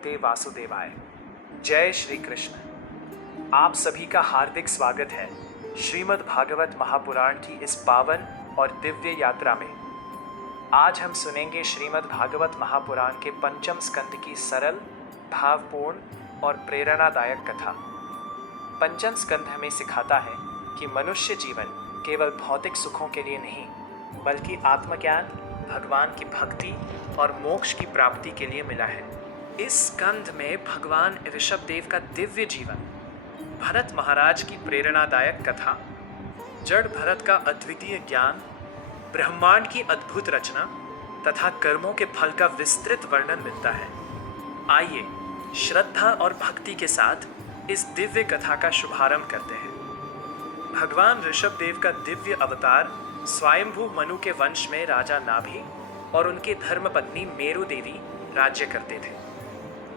भगवते वासुदेवाय। जय श्री कृष्ण। आप सभी का हार्दिक स्वागत है श्रीमद् भागवत महापुराण की इस पावन और दिव्य यात्रा में। आज हम सुनेंगे श्रीमद् भागवत महापुराण के पंचम स्कंद की सरल, भावपूर्ण और प्रेरणादायक कथा। पंचम स्कंद हमें सिखाता है कि मनुष्य जीवन केवल भौतिक सुखों के लिए नहीं, बल्कि आत्मज्ञान, भगवान की भक्ति और मोक्ष की प्राप्ति के लिए मिला है। इस स्कंद में भगवान ऋषभ देव का दिव्य जीवन, भरत महाराज की प्रेरणादायक कथा, जड़ भरत का अद्वितीय ज्ञान, ब्रह्मांड की अद्भुत रचना तथा कर्मों के फल का विस्तृत वर्णन मिलता है। आइए श्रद्धा और भक्ति के साथ इस दिव्य कथा का शुभारंभ करते हैं। भगवान ऋषभ देव का दिव्य अवतार स्वयंभू मनु के वंश में राजा नाभि और उनकी धर्मपत्नी मेरु देवी राज्य करते थे।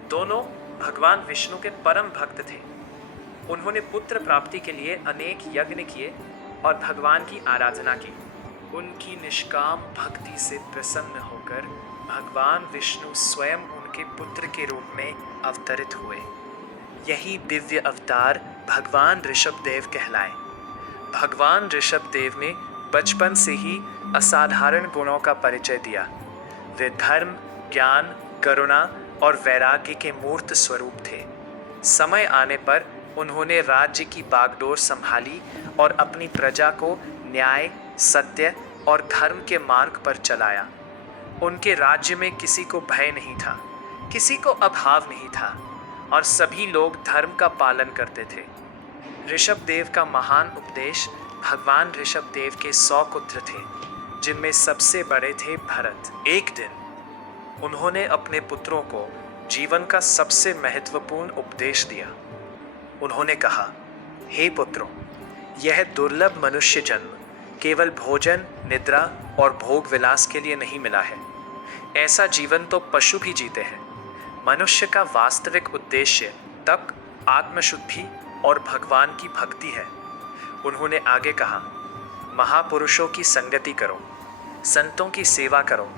दोनों भगवान विष्णु के परम भक्त थे। उन्होंने पुत्र प्राप्ति के लिए अनेक यज्ञ किए और भगवान की आराधना की। उनकी निष्काम भक्ति से प्रसन्न होकर भगवान विष्णु स्वयं उनके पुत्र के रूप में अवतरित हुए। यही दिव्य अवतार भगवान ऋषभ देव कहलाए। भगवान ऋषभ देव ने बचपन से ही असाधारण गुणों का परिचय दिया। वे धर्म, ज्ञान, करुणा और वैराग्य के मूर्त स्वरूप थे। समय आने पर उन्होंने राज्य की बागडोर संभाली और अपनी प्रजा को न्याय, सत्य और धर्म के मार्ग पर चलाया। उनके राज्य में किसी को भय नहीं था, किसी को अभाव नहीं था और सभी लोग धर्म का पालन करते थे। ऋषभ देव का महान उपदेश भगवान ऋषभ देव के 100 पुत्र थे, जिनमें सबसे बड़े थे भरत। एक दिन उन्होंने अपने पुत्रों को जीवन का सबसे महत्वपूर्ण उपदेश दिया। उन्होंने कहा, हे पुत्रों, यह दुर्लभ मनुष्य जन्म केवल भोजन, निद्रा और भोग विलास के लिए नहीं मिला है। ऐसा जीवन तो पशु भी जीते हैं। मनुष्य का वास्तविक उद्देश्य तप, आत्मशुद्धि और भगवान की भक्ति है। उन्होंने आगे कहा, महापुरुषों की संगति करो, संतों की सेवा करो,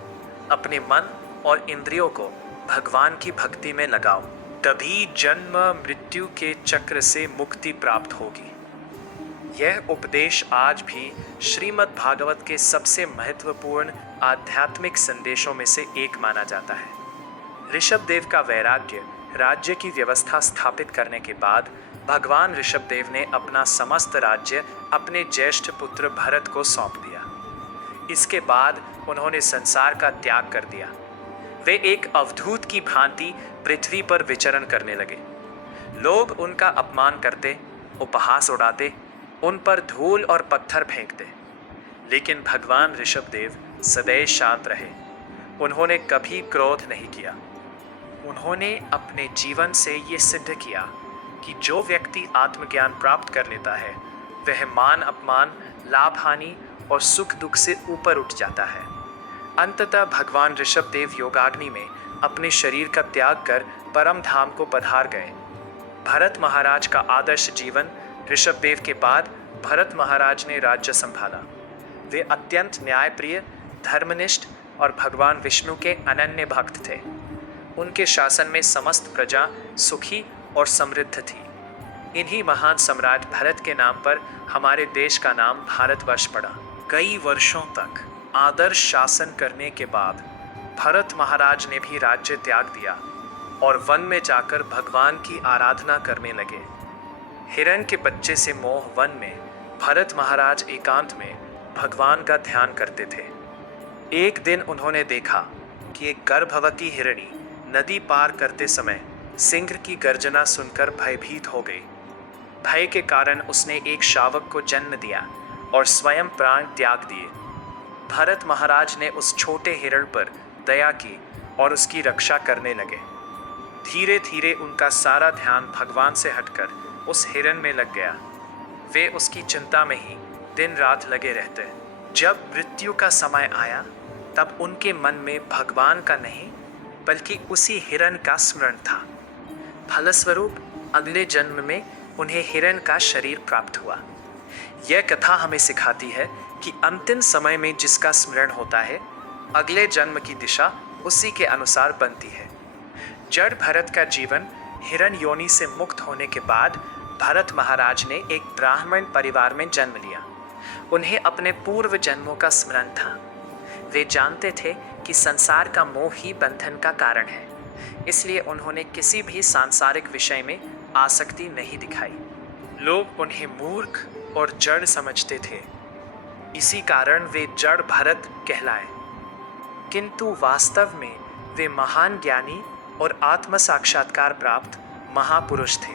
अपने मन और इंद्रियों को भगवान की भक्ति में लगाओ, तभी जन्म मृत्यु के चक्र से मुक्ति प्राप्त होगी। यह उपदेश आज भी श्रीमद् भागवत के सबसे महत्वपूर्ण आध्यात्मिक संदेशों में से एक माना जाता है। ऋषभ देव का वैराग्य राज्य की व्यवस्था स्थापित करने के बाद भगवान ऋषभ देव ने अपना समस्त राज्य अपने ज्येष्ठ पुत्र भरत को सौंप दिया। इसके बाद उन्होंने संसार का त्याग कर दिया। वे एक अवधूत की भांति पृथ्वी पर विचरण करने लगे। लोग उनका अपमान करते, उपहास उड़ाते, उन पर धूल और पत्थर फेंकते, लेकिन भगवान ऋषभ देव सदैव शांत रहे। उन्होंने कभी क्रोध नहीं किया। उन्होंने अपने जीवन से ये सिद्ध किया कि जो व्यक्ति आत्मज्ञान प्राप्त कर लेता है, वह मान अपमान, लाभ हानि और सुख दुख से ऊपर उठ जाता है। अंततः भगवान ऋषभ देव योगाग्नि में अपने शरीर का त्याग कर परम धाम को पधार गए। भरत महाराज का आदर्श जीवन ऋषभ देव के बाद भरत महाराज ने राज्य संभाला। वे अत्यंत न्यायप्रिय, धर्मनिष्ठ और भगवान विष्णु के अनन्य भक्त थे। उनके शासन में समस्त प्रजा सुखी और समृद्ध थी। इन्हीं महान सम्राट भरत के नाम पर हमारे देश का नाम भारतवर्ष पड़ा। कई वर्षों तक आदर्श शासन करने के बाद भरत महाराज ने भी राज्य त्याग दिया और वन में जाकर भगवान की आराधना करने लगे। हिरण के बच्चे से मोह वन में भरत महाराज एकांत में भगवान का ध्यान करते थे। एक दिन उन्होंने देखा कि एक गर्भवती हिरणी नदी पार करते समय सिंह की गर्जना सुनकर भयभीत हो गई। भय के कारण उसने एक शावक को जन्म दिया और स्वयं प्राण त्याग दिए। भरत महाराज ने उस छोटे हिरण पर दया की और उसकी रक्षा करने लगे। धीरे धीरे उनका सारा ध्यान भगवान से हटकर उस हिरण में लग गया। वे उसकी चिंता में ही दिन रात लगे रहते। जब मृत्यु का समय आया, तब उनके मन में भगवान का नहीं, बल्कि उसी हिरण का स्मरण था। फलस्वरूप अगले जन्म में उन्हें हिरण का शरीर प्राप्त हुआ। यह कथा हमें सिखाती है कि अंतिम समय में जिसका स्मरण होता है, अगले जन्म की दिशा उसी के अनुसार बनती है। जड़ भरत का जीवन हिरण योनि से मुक्त होने के बाद भरत महाराज ने एक ब्राह्मण परिवार में जन्म लिया। उन्हें अपने पूर्व जन्मों का स्मरण था। वे जानते थे कि संसार का मोह ही बंधन का कारण है, इसलिए उन्होंने किसी भी सांसारिक विषय में आसक्ति नहीं दिखाई। लोग उन्हें मूर्ख और जड़ समझते थे, इसी कारण वे जड़ भरत कहलाए। किंतु वास्तव में वे महान ज्ञानी और आत्म साक्षात्कार प्राप्त महापुरुष थे।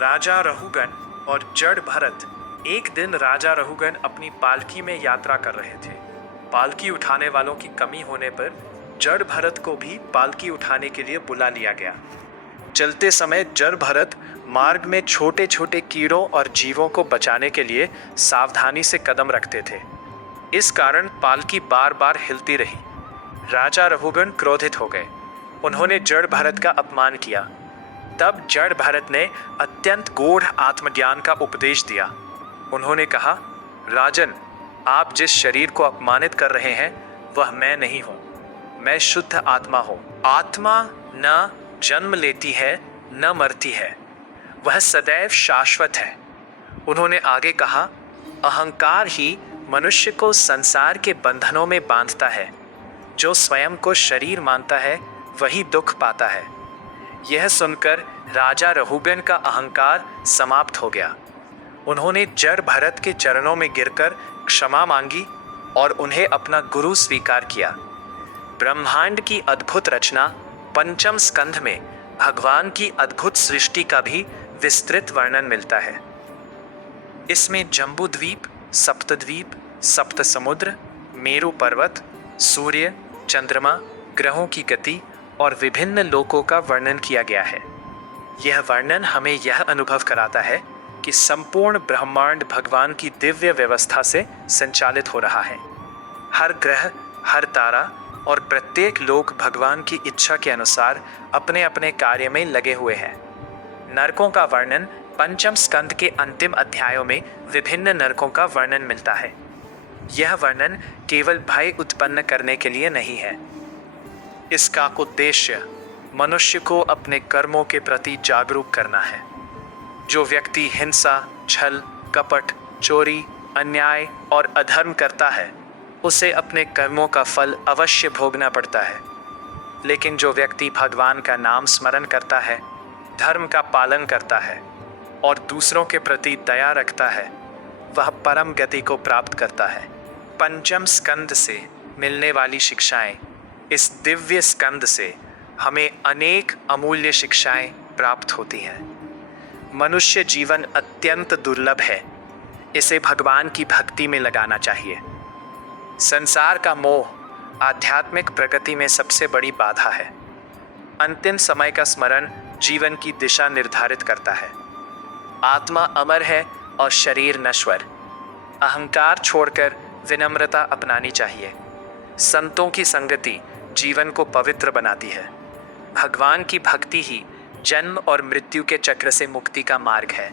राजा रहुगन और जड़ भरत। एक दिन राजा रहुगन अपनी पालकी में यात्रा कर रहे थे। पालकी उठाने वालों की कमी होने पर जड़ भरत को भी पालकी उठाने के लिए बुला लिया गया। चलते समय जड़ भरत मार्ग में छोटे छोटे कीड़ों और जीवों को बचाने के लिए सावधानी से कदम रखते थे। इस कारण पालकी बार बार हिलती रही। राजा रहुगन क्रोधित हो गए। उन्होंने जड़ भरत का अपमान किया। तब जड़ भरत ने अत्यंत गूढ़ आत्मज्ञान का उपदेश दिया। उन्होंने कहा, राजन, आप जिस शरीर को अपमानित कर रहे हैं वह मैं नहीं हूं, मैं शुद्ध आत्मा हूं। आत्मा न जन्म लेती है न मरती है, वह सदैव शाश्वत है। उन्होंने आगे कहा, अहंकार ही मनुष्य को संसार के बंधनों में बांधता है। जो स्वयं को शरीर मानता है वही दुख पाता है। यह सुनकर राजा रहुगन का अहंकार समाप्त हो गया। उन्होंने जड़ भरत के चरणों में गिरकर क्षमा मांगी और उन्हें अपना गुरु स्वीकार किया। ब्रह्मांड की अद्भुत रचना पंचम स्कंध में भगवान की अद्भुत सृष्टि का भी विस्तृत वर्णन मिलता है। इसमें जम्बूद्वीप, सप्तद्वीप, सप्त समुद्र, मेरु पर्वत, सूर्य, चंद्रमा, ग्रहों की गति और विभिन्न लोकों का वर्णन किया गया है। यह वर्णन हमें यह अनुभव कराता है कि संपूर्ण ब्रह्मांड भगवान की दिव्य व्यवस्था से संचालित हो रहा है। हर ग्रह, हर तारा और प्रत्येक लोक भगवान की इच्छा के अनुसार अपने अपने कार्य में लगे हुए हैं। नरकों का वर्णन पंचम स्कंद के अंतिम अध्यायों में विभिन्न नरकों का वर्णन मिलता है। यह वर्णन केवल भय उत्पन्न करने के लिए नहीं है। इसका उद्देश्य मनुष्य को अपने कर्मों के प्रति जागरूक करना है। जो व्यक्ति हिंसा, छल, कपट, चोरी, अन्याय और अधर्म करता है उसे अपने कर्मों का फल अवश्य भोगना पड़ता है। लेकिन जो व्यक्ति भगवान का नाम स्मरण करता है, धर्म का पालन करता है और दूसरों के प्रति दया रखता है, वह परम गति को प्राप्त करता है। पंचम स्कंद से मिलने वाली शिक्षाएं इस दिव्य स्कंद से हमें अनेक अमूल्य शिक्षाएं प्राप्त होती हैं। मनुष्य जीवन अत्यंत दुर्लभ है, इसे भगवान की भक्ति में लगाना चाहिए। संसार का मोह आध्यात्मिक प्रगति में सबसे बड़ी बाधा है। अंतिम समय का स्मरण जीवन की दिशा निर्धारित करता है। आत्मा अमर है और शरीर नश्वर। अहंकार छोड़कर विनम्रता अपनानी चाहिए। संतों की संगति जीवन को पवित्र बनाती है। भगवान की भक्ति ही जन्म और मृत्यु के चक्र से मुक्ति का मार्ग है।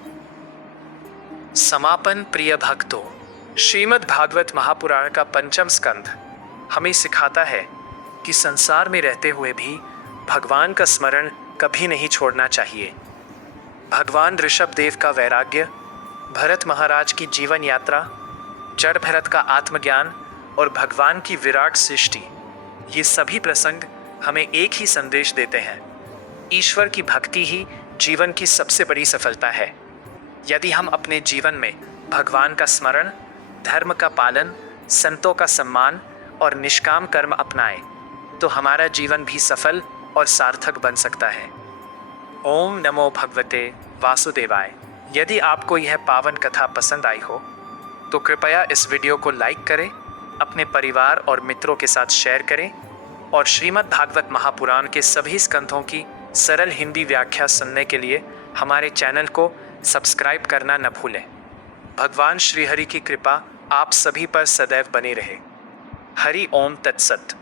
समापन। प्रिय भक्तों, श्रीमद् भागवत महापुराण का पंचम स्कंध हमें सिखाता है कि संसार में रहते हुए भी भगवान का स्मरण कभी नहीं छोड़ना चाहिए। भगवान ऋषभ देव का वैराग्य, भरत महाराज की जीवन यात्रा, जड़ भरत का आत्मज्ञान और भगवान की विराट सृष्टि, ये सभी प्रसंग हमें एक ही संदेश देते हैं। ईश्वर की भक्ति ही जीवन की सबसे बड़ी सफलता है। यदि हम अपने जीवन में भगवान का स्मरण, धर्म का पालन, संतों का सम्मान और निष्काम कर्म अपनाएं, तो हमारा जीवन भी सफल और सार्थक बन सकता है। ओम नमो भगवते वासुदेवाय। यदि आपको यह पावन कथा पसंद आई हो तो कृपया इस वीडियो को लाइक करें, अपने परिवार और मित्रों के साथ शेयर करें और श्रीमद् भागवत महापुराण के सभी स्कंधों की सरल हिंदी व्याख्या सुनने के लिए हमारे चैनल को सब्सक्राइब करना न भूलें। भगवान श्री हरि की कृपा आप सभी पर सदैव बनी रहे। हरि ओम तत्सत।